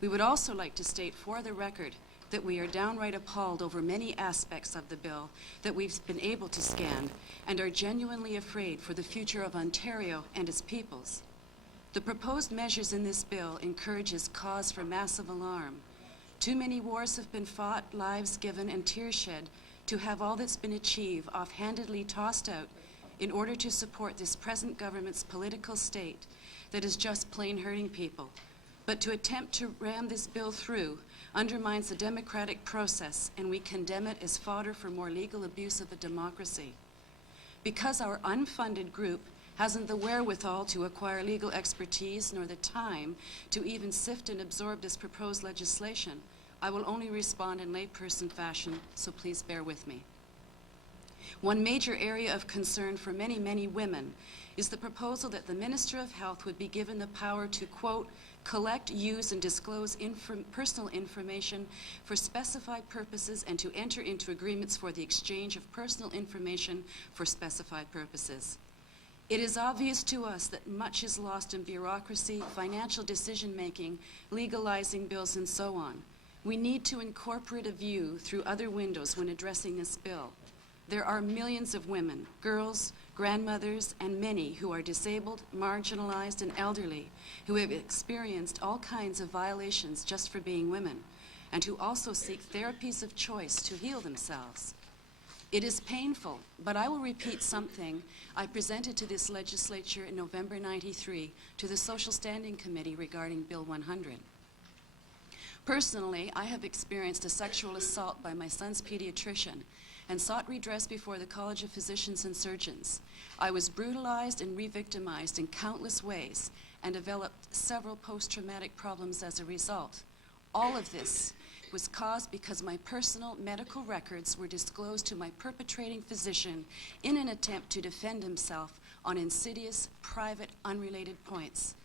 We would also like to state for the record that we are downright appalled over many aspects of the bill that we've been able to scan and are genuinely afraid for the future of Ontario and its peoples. The proposed measures in this bill encourages cause for massive alarm. Too many wars have been fought, lives given, and tears shed to have all that's been achieved offhandedly tossed out in order to support this present government's political state that is just plain hurting people. But to attempt to ram this bill through undermines the democratic process, and we condemn it as fodder for more legal abuse of a democracy. Because our unfunded group hasn't the wherewithal to acquire legal expertise nor the time to even sift and absorb this proposed legislation, I will only respond in layperson fashion, so please bear with me. One major area of concern for many, many women is the proposal that the Minister of Health would be given the power to, quote, collect, use, and disclose personal information for specified purposes and to enter into agreements for the exchange of personal information for specified purposes. It is obvious to us that much is lost in bureaucracy, financial decision-making, legalizing bills, and so on. We need to incorporate a view through other windows when addressing this bill. There are millions of women, girls, grandmothers, and many who are disabled, marginalized, and elderly, who have experienced all kinds of violations just for being women, and who also seek therapies of choice to heal themselves. It is painful, but I will repeat something I presented to this legislature in November '93 to the Social Standing Committee regarding Bill 100. Personally, I have experienced a sexual assault by my son's pediatrician and sought redress before the College of Physicians and Surgeons. I was brutalized and re-victimized in countless ways and developed several post-traumatic problems as a result. All of this was caused because my personal medical records were disclosed to my perpetrating physician in an attempt to defend himself on insidious, private, unrelated points.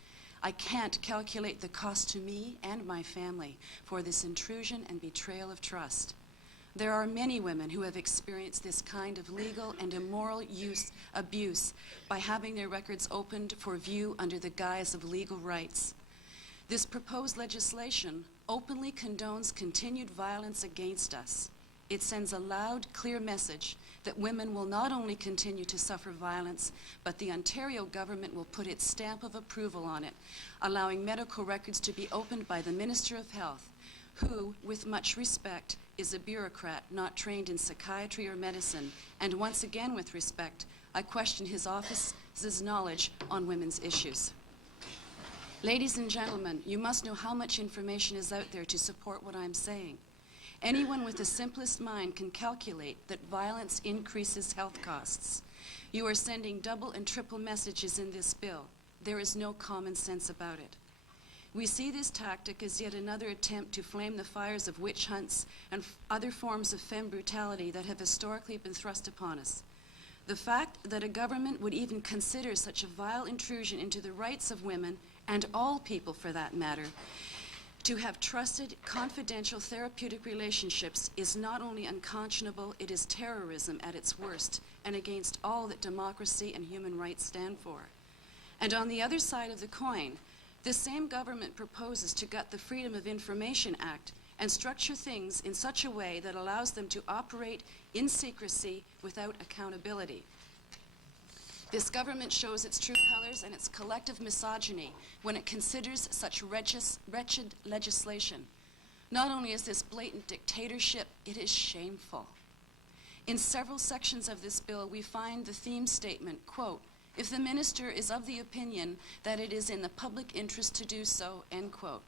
I can't calculate the cost to me and my family for this intrusion and betrayal of trust. There are many women who have experienced this kind of legal and immoral abuse by having their records opened for view under the guise of legal rights. This proposed legislation openly condones continued violence against us. It sends a loud, clear message that women will not only continue to suffer violence, but the Ontario government will put its stamp of approval on it, allowing medical records to be opened by the Minister of Health, who, with much respect, is a bureaucrat not trained in psychiatry or medicine, and once again with respect, I question his office's knowledge on women's issues. Ladies and gentlemen, you must know how much information is out there to support what I'm saying. Anyone with the simplest mind can calculate that violence increases health costs. You are sending double and triple messages in this bill. There is no common sense about it. We see this tactic as yet another attempt to flame the fires of witch hunts and other forms of femme brutality that have historically been thrust upon us. The fact that a government would even consider such a vile intrusion into the rights of women, and all people for that matter, to have trusted, confidential therapeutic relationships is not only unconscionable, it is terrorism at its worst and against all that democracy and human rights stand for. And on the other side of the coin, this same government proposes to gut the Freedom of Information Act and structure things in such a way that allows them to operate in secrecy without accountability. This government shows its true colors and its collective misogyny when it considers such wretched legislation. Not only is this blatant dictatorship, it is shameful. In several sections of this bill, we find the theme statement, quote, if the minister is of the opinion that it is in the public interest to do so, end quote.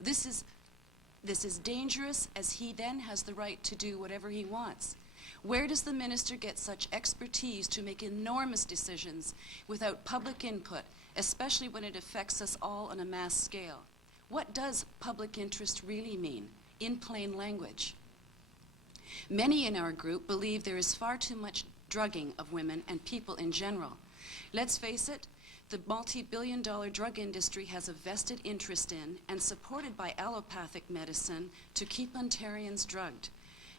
This is dangerous, as he then has the right to do whatever he wants. Where does the minister get such expertise to make enormous decisions without public input, especially when it affects us all on a mass scale? What does public interest really mean, in plain language? Many in our group believe there is far too much drugging of women and people in general. Let's face it, the multi-billion-dollar drug industry has a vested interest in and supported by allopathic medicine to keep Ontarians drugged.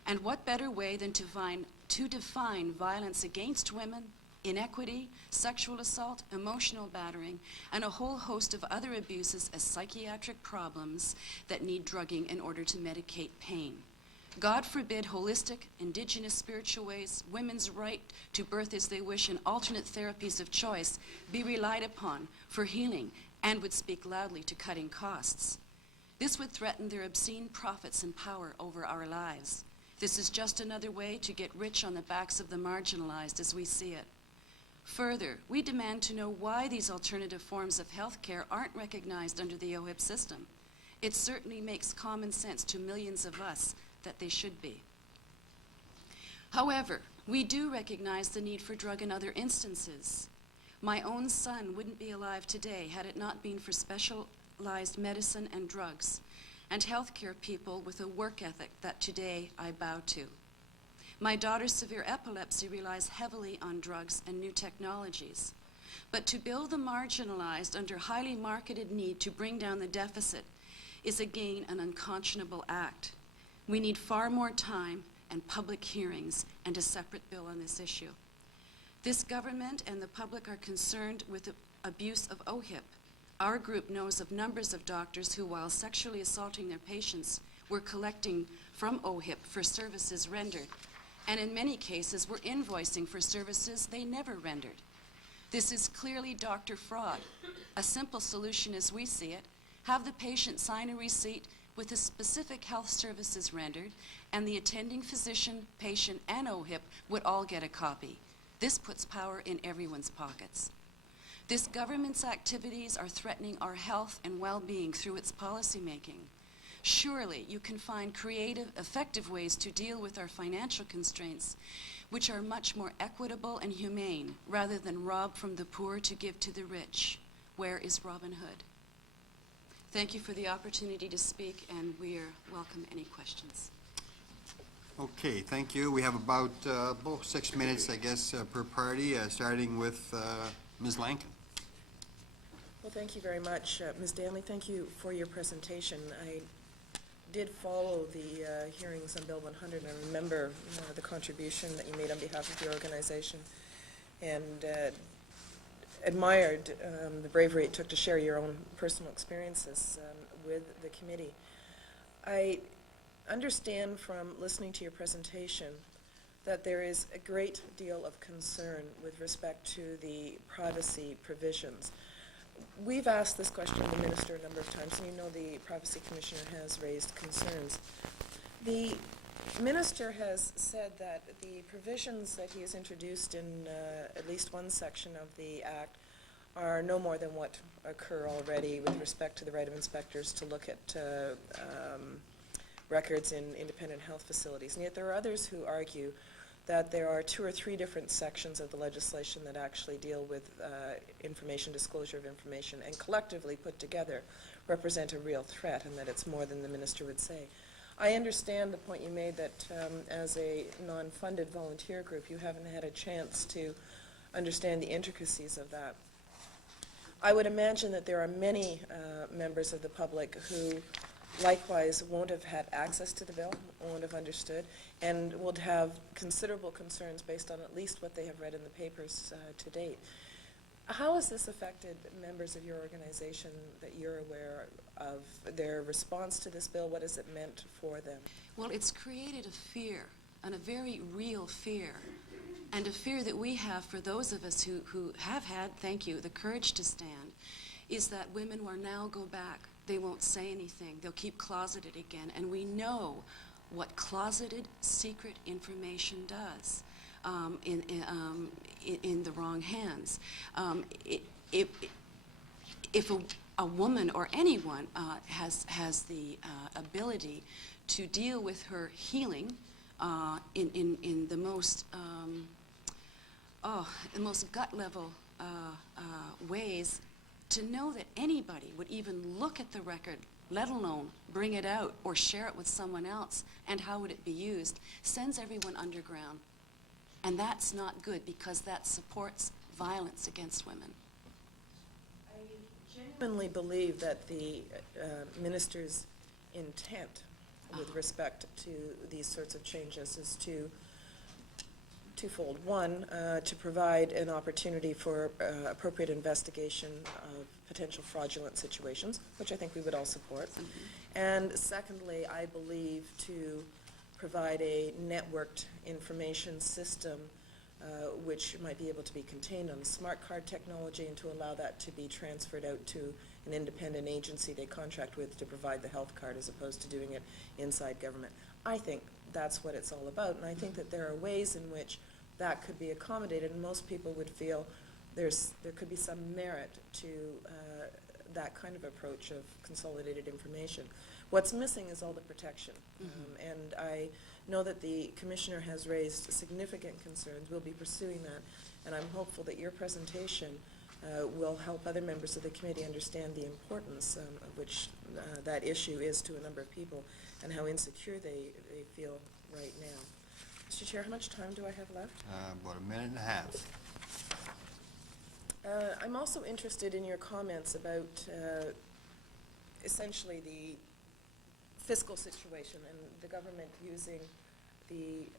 And what better way than to define violence against women inequity, sexual assault, emotional battering, and a whole host of other abuses as psychiatric problems that need drugging in order to medicate pain. God forbid holistic, indigenous spiritual ways, women's right to birth as they wish, and alternate therapies of choice be relied upon for healing and would speak loudly to cutting costs. This would threaten their obscene profits and power over our lives. This is just another way to get rich on the backs of the marginalized as we see it. Further, we demand to know why these alternative forms of health care aren't recognized under the OHIP system. It certainly makes common sense to millions of us that they should be. However, we do recognize the need for drug in other instances. My own son wouldn't be alive today had it not been for specialized medicine and drugs, and healthcare people with a work ethic that today I bow to. My daughter's severe epilepsy relies heavily on drugs and new technologies. But to bill the marginalized under highly marketed need to bring down the deficit is again an unconscionable act. We need far more time and public hearings and a separate bill on this issue. This government and the public are concerned with the abuse of OHIP. Our group knows of numbers of doctors who, while sexually assaulting their patients, were collecting from OHIP for services rendered, and in many cases were invoicing for services they never rendered. This is clearly doctor fraud. A simple solution as we see it: have the patient sign a receipt with the specific health services rendered, and the attending physician, patient, and OHIP would all get a copy. This puts power in everyone's pockets. This government's activities are threatening our health and well-being through its policymaking. Surely you can find creative, effective ways to deal with our financial constraints, which are much more equitable and humane, rather than rob from the poor to give to the rich. Where is Robin Hood? Thank you for the opportunity to speak, and we welcome any questions. Okay, thank you. We have about 6 minutes, I guess, per party, starting with Ms. Lankin. Well, thank you very much. Ms. Danley, thank you for your presentation. I did follow the hearings on Bill 100 and remember the contribution that you made on behalf of your organization, and admired the bravery it took to share your own personal experiences with the committee. I understand from listening to your presentation that there is a great deal of concern with respect to the privacy provisions. We've asked this question of the Minister a number of times, and you know the Privacy Commissioner has raised concerns. The Minister has said that the provisions that he has introduced in at least one section of the Act are no more than what occur already with respect to the right of inspectors to look at records in independent health facilities. And yet there are others who argue that there are 2 or 3 different sections of the legislation that actually deal with information, disclosure of information, and collectively put together represent a real threat, and that it's more than the Minister would say. I understand the point you made that as a non-funded volunteer group, you haven't had a chance to understand the intricacies of that. I would imagine that there are many members of the public who likewise won't have had access to the bill, won't have understood, and would have considerable concerns based on at least what they have read in the papers to date. How has this affected members of your organization that you're aware of, their response to this bill? What has it meant for them? Well, it's created a fear, and a very real fear, and a fear that we have for those of us who have had, thank you, the courage to stand, is that women will now go back. They won't say anything. They'll keep closeted again, and we know what closeted, secret information does in the wrong hands. If a woman or anyone has the ability to deal with her healing in the most gut level ways, to know that anybody would even look at the record, let alone bring it out or share it with someone else, and how would it be used, sends everyone underground. And that's not good, because that supports violence against women. I genuinely believe that the Minister's intent with respect to these sorts of changes is twofold. One, to provide an opportunity for appropriate investigation of potential fraudulent situations, which I think we would all support. And secondly, I believe to provide a networked information system which might be able to be contained on the smart card technology and to allow that to be transferred out to an independent agency they contract with to provide the health card as opposed to doing it inside government. I think that's what it's all about, and I think that there are ways in which that could be accommodated, and most people would feel there could be some merit to that kind of approach of consolidated information. What's missing is all the protection, and I know that the Commissioner has raised significant concerns. We'll be pursuing that, and I'm hopeful that your presentation will help other members of the committee understand the importance of which that issue is to a number of people and how insecure they feel right now. Mr. Chair, how much time do I have left? About a minute and a half. I'm also interested in your comments about essentially the fiscal situation and the government using the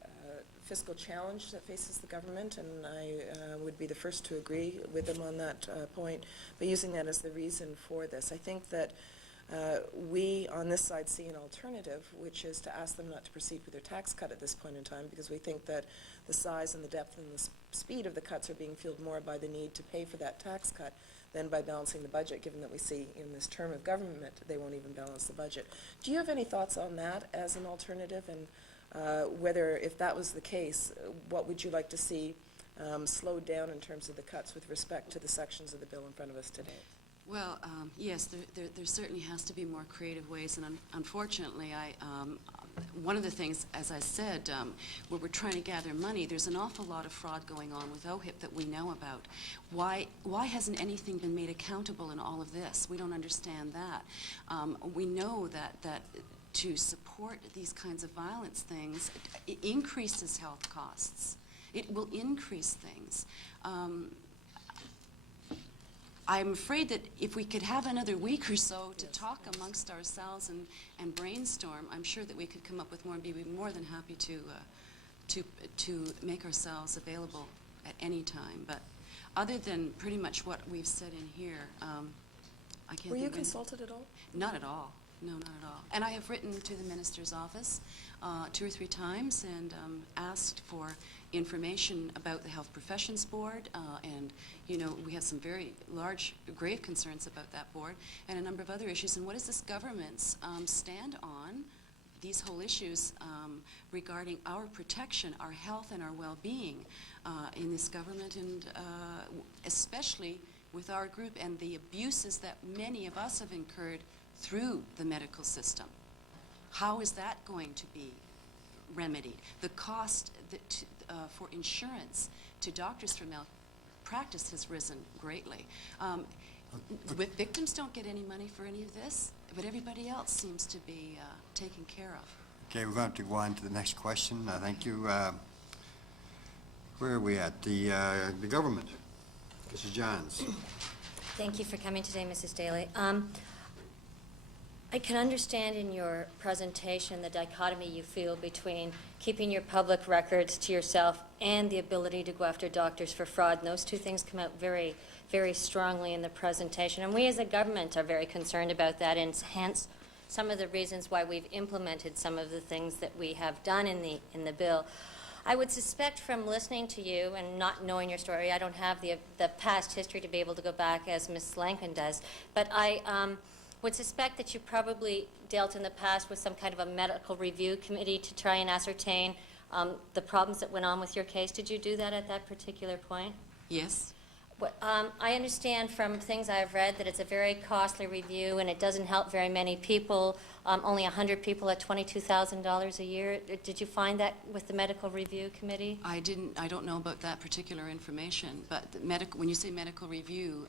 fiscal challenge that faces the government, and I would be the first to agree with them on that point, but using that as the reason for this. I think that we on this side see an alternative, which is to ask them not to proceed with their tax cut at this point in time, because we think that the size and the depth and the speed of the cuts are being fueled more by the need to pay for that tax cut than by balancing the budget, given that we see in this term of government they won't even balance the budget. Do you have any thoughts on that as an alternative, and whether, if that was the case, what would you like to see slowed down in terms of the cuts with respect to the sections of the bill in front of us today? Well, yes, there certainly has to be more creative ways, and unfortunately, one of the things, as I said, where we're trying to gather money, there's an awful lot of fraud going on with OHIP that we know about. Why hasn't anything been made accountable in all of this? We don't understand that. We know that to support these kinds of violence things, it increases health costs. It will increase things. I'm afraid that if we could have another week or so to talk amongst ourselves and brainstorm, I'm sure that we could come up with more and be more than happy to make ourselves available at any time. But other than pretty much what we've said in here, I can't. Were you think of consulted at all? Not at all. No, not at all. And I have written to the Minister's office 2 or 3 times and asked for information about the Health Professions Board, and you know, we have some very large, grave concerns about that board and a number of other issues. And what is this government's stand on these whole issues regarding our protection, our health and our well-being in this government, and especially with our group and the abuses that many of us have incurred through the medical system? How is that going to be remedied? The cost that for insurance to doctors for malpractice has risen greatly. Victims don't get any money for any of this, but everybody else seems to be taken care of. Okay, we're going to go on to the next question. Thank you. Where are we at? The government. Mrs. Johns. Thank you for coming today, Mrs. Daly. I can understand in your presentation the dichotomy you feel between keeping your public records to yourself and the ability to go after doctors for fraud. And those two things come out very, very strongly in the presentation. And we as a government are very concerned about that, and hence some of the reasons why we've implemented some of the things that we have done in the bill. I would suspect from listening to you and not knowing your story, I don't have the past history to be able to go back as Ms. Lankin does, but I would suspect that you probably dealt in the past with some kind of a medical review committee to try and ascertain the problems that went on with your case. Did you do that at that particular point? Yes. I understand from things I've read that it's a very costly review and it doesn't help very many people, only 100 people at $22,000 a year. Did you find that with the medical review committee? I don't know about that particular information, but when you say medical review,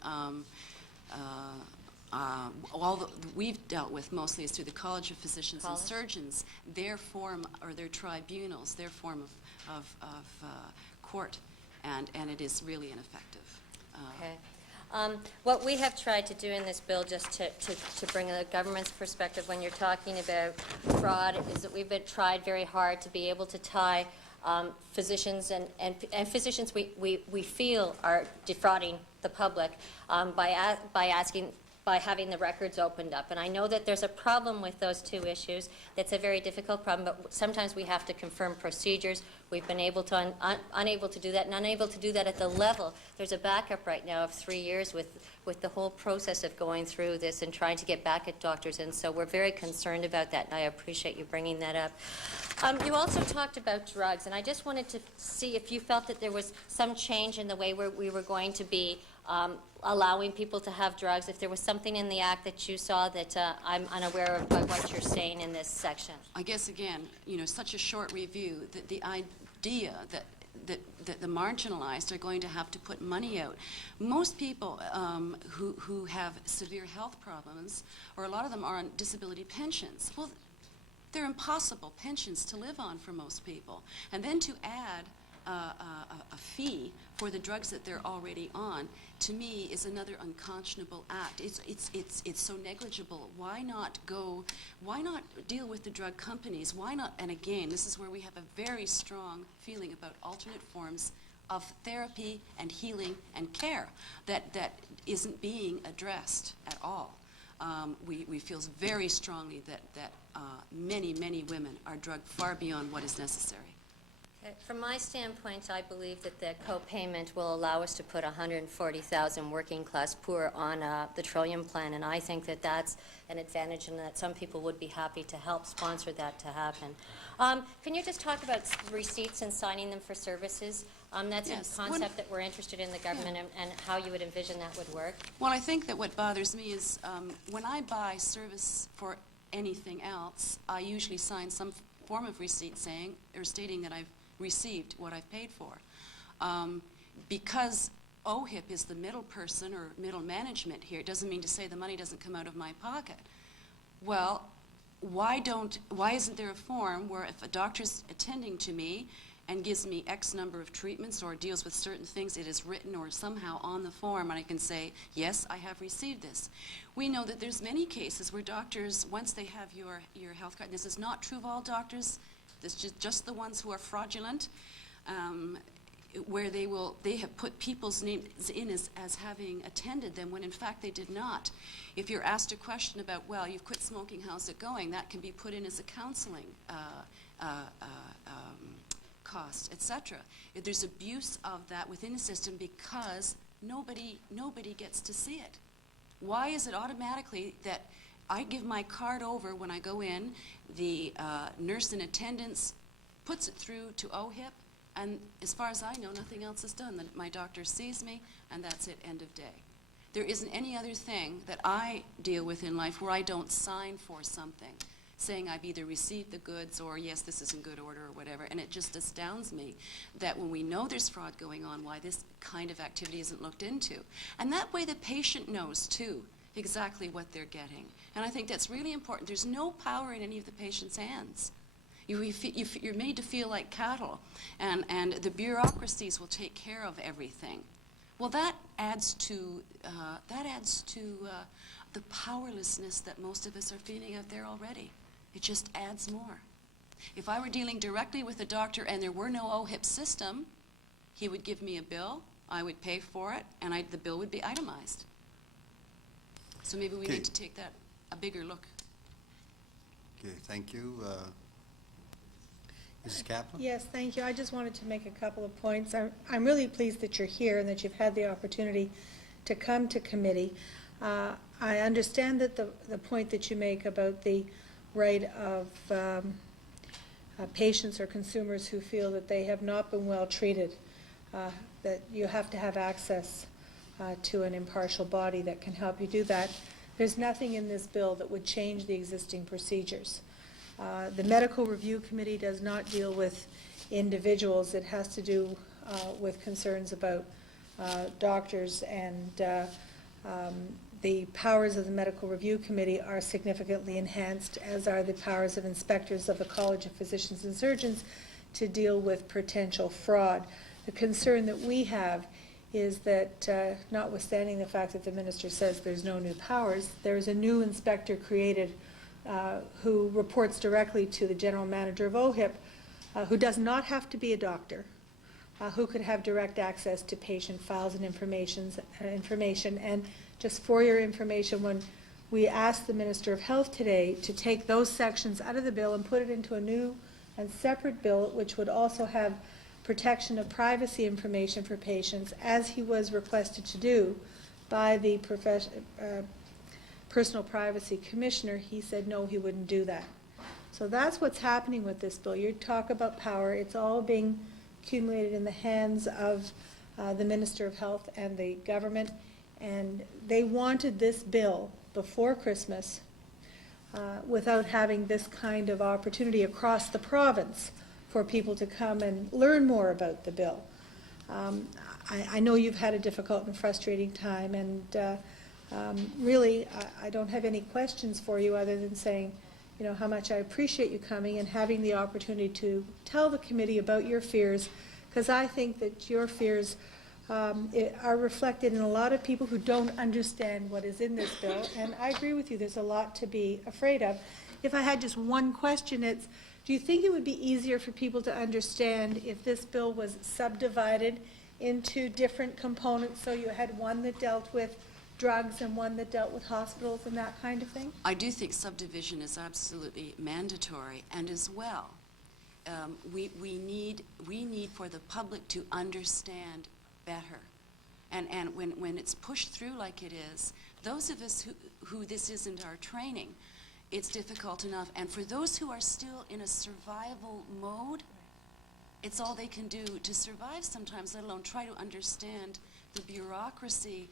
all that we've dealt with mostly is through the College of Physicians and Surgeons, their form, or their tribunals, their form of court, and it is really ineffective. Okay. What we have tried to do in this bill, just to bring the government's perspective when you're talking about fraud, is that we've tried very hard to be able to tie physicians and physicians we feel are defrauding the public by having the records opened up. And I know that there's a problem with those two issues. That's a very difficult problem, but sometimes we have to confirm procedures. We've been able to unable to do that, and unable to do that at the level. There's a backup right now of 3 years with the whole process of going through this and trying to get back at doctors, and so we're very concerned about that, and I appreciate you bringing that up. You also talked about drugs, and I just wanted to see if you felt that there was some change in the way we were going to be allowing people to have drugs, if there was something in the Act that you saw that I'm unaware of by what you're saying in this section. I guess, again, such a short review, that the idea that the marginalized are going to have to put money out. Most people who have severe health problems, or a lot of them are on disability pensions, well, they're impossible pensions to live on for most people. And then to add a fee for the drugs that they're already on, to me, is another unconscionable act. It's so negligible. Why not deal with the drug companies? Why not, and again, this is where we have a very strong feeling about alternate forms of therapy and healing and care that isn't being addressed at all. We feel very strongly that many women are drugged far beyond what is necessary. From my standpoint, I believe that the co-payment will allow us to put 140,000 working class poor on the Trillium Plan, and I think that that's an advantage and that some people would be happy to help sponsor that to happen. Can you just talk about receipts and signing them for services? That's Yes. a concept that we're interested in the government, and how you would envision that would work. Well, I think that what bothers me is when I buy service for anything else, I usually sign some form of receipt saying or stating that I've received what I've paid for. Because OHIP is the middle person or middle management here, it doesn't mean to say the money doesn't come out of my pocket. Well, why isn't there a form where if a doctor's attending to me and gives me X number of treatments or deals with certain things, it is written or somehow on the form, and I can say, yes, I have received this. We know that there's many cases where doctors, once they have your health card, and this is not true of all doctors, this is just the ones who are fraudulent, where they have put people's names in as having attended them when in fact they did not. If you're asked a question about, well, you've quit smoking, how's it going, that can be put in as a counseling cost, etc. There's abuse of that within the system because nobody gets to see it. Why is it automatically that I give my card over when I go in, the nurse in attendance puts it through to OHIP, and as far as I know, nothing else is done. My doctor sees me, and that's it, end of day. There isn't any other thing that I deal with in life where I don't sign for something, saying I've either received the goods or, yes, this is in good order or whatever, and it just astounds me that when we know there's fraud going on, why this kind of activity isn't looked into. And that way the patient knows, too, exactly what they're getting. And I think that's really important. There's no power in any of the patient's hands. You're made to feel like cattle, and the bureaucracies will take care of everything. Well, that adds to the powerlessness that most of us are feeling out there already. It just adds more. If I were dealing directly with a doctor and there were no OHIP system, he would give me a bill, I would pay for it, and the bill would be itemized. So maybe we need to take that a bigger look. Okay, thank you. Mrs. Kaplan? Yes, thank you. I just wanted to make a couple of points. I'm really pleased that you're here and that you've had the opportunity to come to committee. I understand that the point that you make about the right of patients or consumers who feel that they have not been well treated, that you have to have access to an impartial body that can help you do that. There's nothing in this bill that would change the existing procedures. The Medical Review Committee does not deal with individuals. It has to do with concerns about doctors, and the powers of the Medical Review Committee are significantly enhanced, as are the powers of inspectors of the College of Physicians and Surgeons to deal with potential fraud. The concern that we have is that, notwithstanding the fact that the minister says there's no new powers, there is a new inspector created who reports directly to the general manager of OHIP, who does not have to be a doctor, who could have direct access to patient files and information. And just for your information, when we asked the Minister of Health today to take those sections out of the bill and put it into a new and separate bill, which would also have protection of privacy information for patients, as he was requested to do by the Personal Privacy Commissioner, he said no, he wouldn't do that. So that's what's happening with this bill. You talk about power, it's all being accumulated in the hands of the Minister of Health and the government, and they wanted this bill before Christmas without having this kind of opportunity across the province for people to come and learn more about the bill. I know you've had a difficult and frustrating time, and really, I don't have any questions for you other than saying, you know, how much I appreciate you coming and having the opportunity to tell the committee about your fears, because I think that your fears are reflected in a lot of people who don't understand what is in this bill, and I agree with you, there's a lot to be afraid of. If I had just one question, it's, do you think it would be easier for people to understand if this bill was subdivided into different components, so you had one that dealt with drugs and one that dealt with hospitals and that kind of thing? I do think subdivision is absolutely mandatory, and as well, we need for the public to understand better. And when it's pushed through like it is, those of us who this isn't our training, it's difficult enough. And for those who are still in a survival mode, it's all they can do to survive sometimes, let alone try to understand the bureaucracy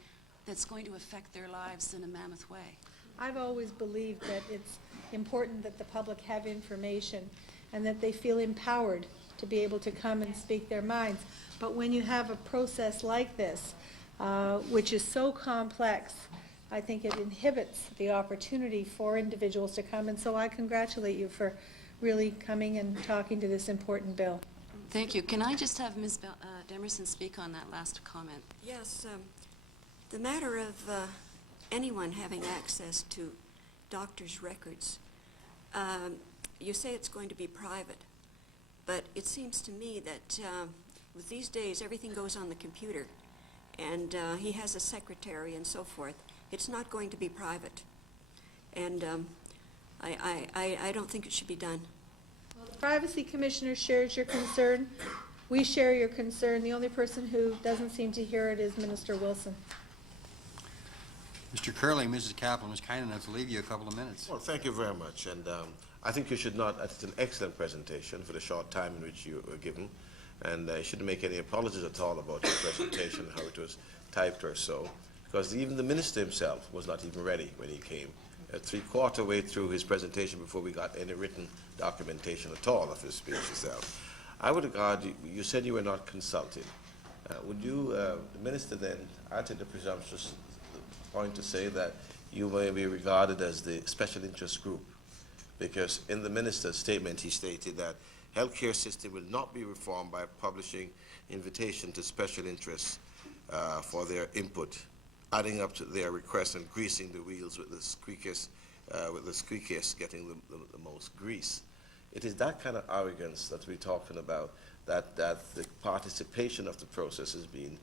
that's going to affect their lives in a mammoth way. I've always believed that it's important that the public have information and that they feel empowered to be able to come and speak their minds. But when you have a process like this, which is so complex, I think it inhibits the opportunity for individuals to come. And so I congratulate you for really coming and talking to this important bill. Thank you. Can I just have Ms. Demerson speak on that last comment? Yes, the matter of anyone having access to doctors' records, you say it's going to be private, but it seems to me that with these days everything goes on the computer, and he has a secretary and so forth. It's not going to be private, and I don't think it should be done. Well, the Privacy Commissioner shares your concern. We share your concern. The only person who doesn't seem to hear it is Minister Wilson. Mr. Curley, Mrs. Kaplan was kind enough to leave you a couple of minutes. Well, thank you very much. And I think you should not, it's an excellent presentation for the short time in which you were given. And you shouldn't make any apologies at all about your presentation, how it was typed or so, because even the minister himself was not even ready when he came. Three-quarter way through his presentation before we got any written documentation at all of his speech itself. I would regard, you said you were not consulted. Would you, the minister then, I take the presumptuous point to say that you may be regarded as the special interest group, because in the minister's statement he stated that healthcare system will not be reformed by publishing invitation to special interests for their input, adding up to their requests and greasing the wheels with the squeakiest getting the most grease. It is that kind of arrogance that we're talking about, that the participation of the process is being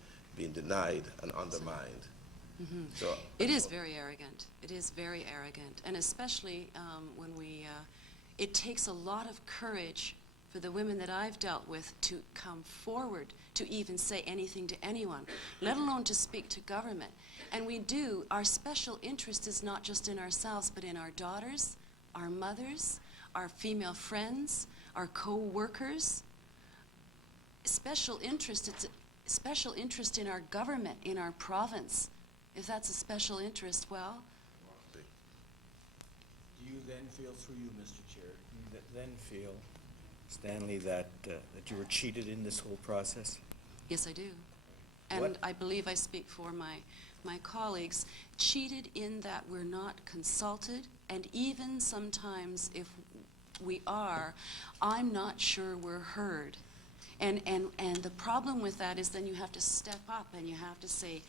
denied and undermined. Mm-hmm. So, it is very arrogant. It is very arrogant, and especially when it takes a lot of courage for the women that I've dealt with to come forward to even say anything to anyone, let alone to speak to government. And we do. Our special interest is not just in ourselves, but in our daughters, our mothers, our female friends, our co-workers. Special interest, it's a special interest in our government, in our province. If that's a special interest, well. Do you then feel, through you, Mr. Chair, do you then feel, Stanley, that you were cheated in this whole process? Yes, I do. And What? I believe I speak for my colleagues. Cheated in that we're not consulted, and even sometimes if we are, I'm not sure we're heard. And the problem with that is then you have to step up and you have to say,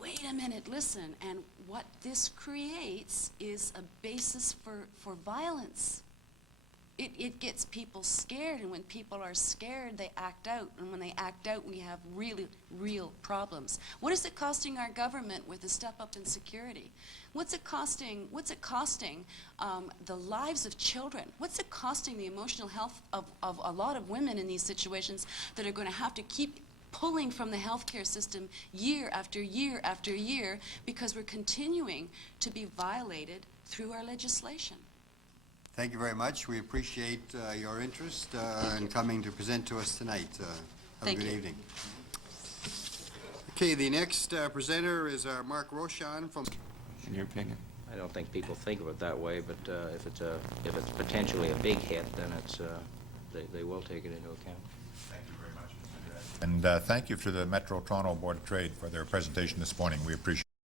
wait a minute, listen, and what this creates is a basis for violence. it gets people scared, and when people are scared, they act out, and when they act out, we have really real problems. What is it costing our government with the step up in security? What's it costing the lives of children? What's it costing the emotional health of a lot of women in these situations that are going to have to keep pulling from the healthcare system year after year after year because we're continuing to be violated through our legislation? Thank you very much. We appreciate your interest in coming to present to us tonight. Have Thank a good you. evening. Okay, the next presenter is Mark Rochon from... In your opinion? I don't think people think of it that way, but if it's potentially a big hit, then they will take it into account. Thank you very much, Mr. Grant. And thank you to the Metro Toronto Board of Trade for their presentation this morning. We appreciate it.